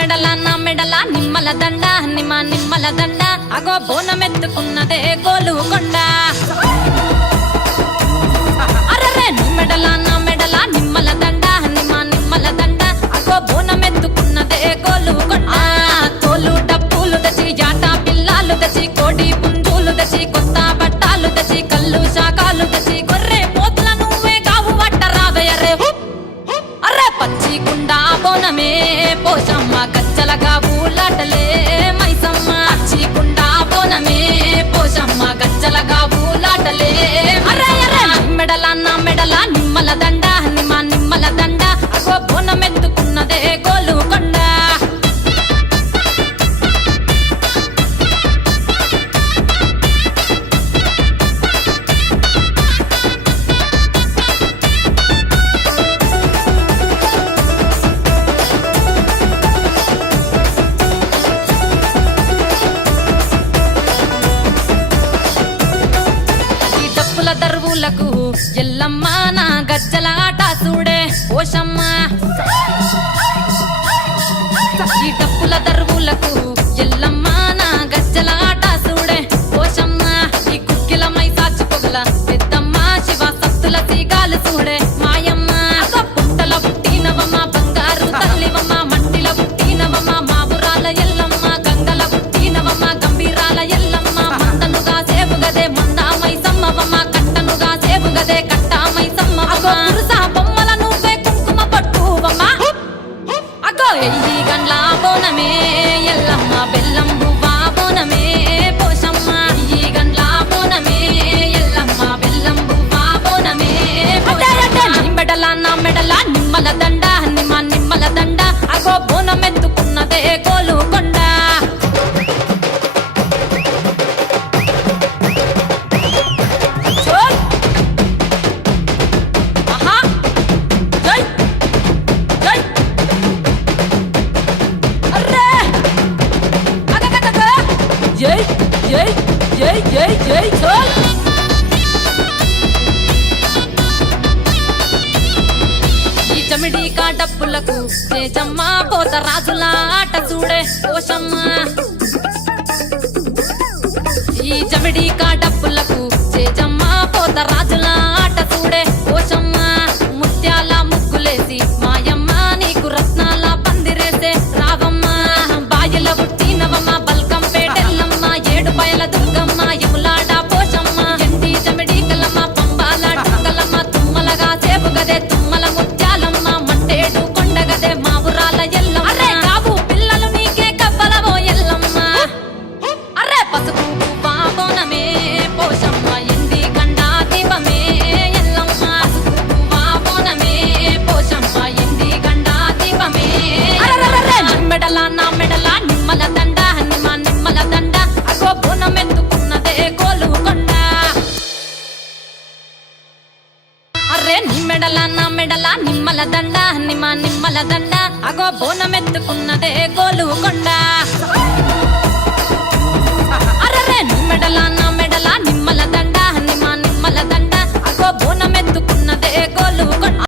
మెడల నా మెడల నిమ్మల దండ నిమ్మల దండ అగో బోనమెత్తుకున్నదే గోలుకొండ అరరే నీ మెడల నా మెడల నిమ్మల దండ నిమ్మల దండ అగో బోనమెత్తుకున్నదే గోలుకొండ తోలు డప్పులు తెచ్చి జాట పిల్లాలు తెచ్చి కోడి పుంజులు తెచ్చి కొత్త బట్టాలు తెచ్చి కళ్ళు శాకాలు తెచ్చి గొర్రె పోతుల నువ్వే కావు వట్ట రావయ్యరే అరే పచ్చి కుండ బోనమే పోషమ్మ గచ్చలగా ఊలాటలే మైసమ్మ పచ్చి కుండ బోనమే పోషమ్మ గచ్చలగా ఊలాటలే అరే అరే మెడల నా మెడల నిమ్మల దండ నిమ్మల దండ అగో బోనమెత్తుకున్నదే గోలుకొండ దరువులకు ఎల్లమ్మ నా గజ్జల ఆట చూడే పోషమ్మ ఈ డప్పుల దరువులకు ఎల్లమ్మ నా గజ్జల ఆట చూడే పోషమ్మ ఈ కుక్కిల మై సాచి పొగల పెద్దమ్మ శివ సత్తుల తీగాలు చూడే మాయమ్మ పుట్టల పుట్టినవమ్మ బంగారు తల్లివమ్మ మంటిల పుట్టినవమ్మ మావురాల ఎల్లమ్మ గంగల పుట్టినవమ్మ గంభీరాల ఎల్లమ్మ మందనుగా సేపుగదే మందా మైసమ్మవమ్మ కట్టనుగా సేపుగదే కట్టామై సమ్మవమ్మ పురుస బొమ్మల నువ్వే కుంకుమ పట్టువమ్మ అగో ఎయ్యి గండ్ల బోనమే ఎల్లమ్మ బెల్లం బువ్వా బోనమే పోషమ్మ ఎయ్యి గండ్ల బోనమే ఎల్లమ్మ బెల్లం బువ్వా బోనమే నీ మెడల నా మెడల నిమ్మల దండ నిమ్మల దండ అగో బోనమెత్తుకున్నదే గోలుకొండ జై జై జై జై జై చోల్ ఈ చమిడి కాడప్పులకు తేజమ్మ పోత రాజుల ఆట చూడే పోషమ్మ ఈ చమిడి కాడప్పులకు తేజమ్మ పోత రాజుల ఆట చూడే పోషమ్మ ముత్యాల ముగ్గులేసి మాయమ్మ నీకు రత్నాల పందిరేసే రావమ్మ బాయిల పుట్టినవమ్మ బల్కం పేటెల్లమ్మ ఏడు బయల దుర్గమ్మ యములాడ పోషమ్మ ఎండి చమిడి కలమ్మ పంబాల డుక్కలమ్మ తుమ్మలగా సేపుగదే తుమ్మల ముత్యాలమ్మ మంటేడు కొండగదే మావురాల ఎల్లమ్మ అరే కావు పిల్లలు నీకే కవ్వలవో ఎల్లమ్మ అరే పసుపు బోనమే పోషమ్మ ఎండి గండా దీపమే ఎల్లమ్మ పసుపు బోనమే పోషమ్మ ఎండి గండా దీపమే మెడల నా మెడల నిమ్మల దండ నిమ్మల దండ అగో బోనమెత్తుకున్నదే గోలుకొండ అరే నీ మెడల నా మెడల నిమ్మల దండ నిమ్మల దండ అగో బోనమెత్తుకున్నదే గోలుకొండ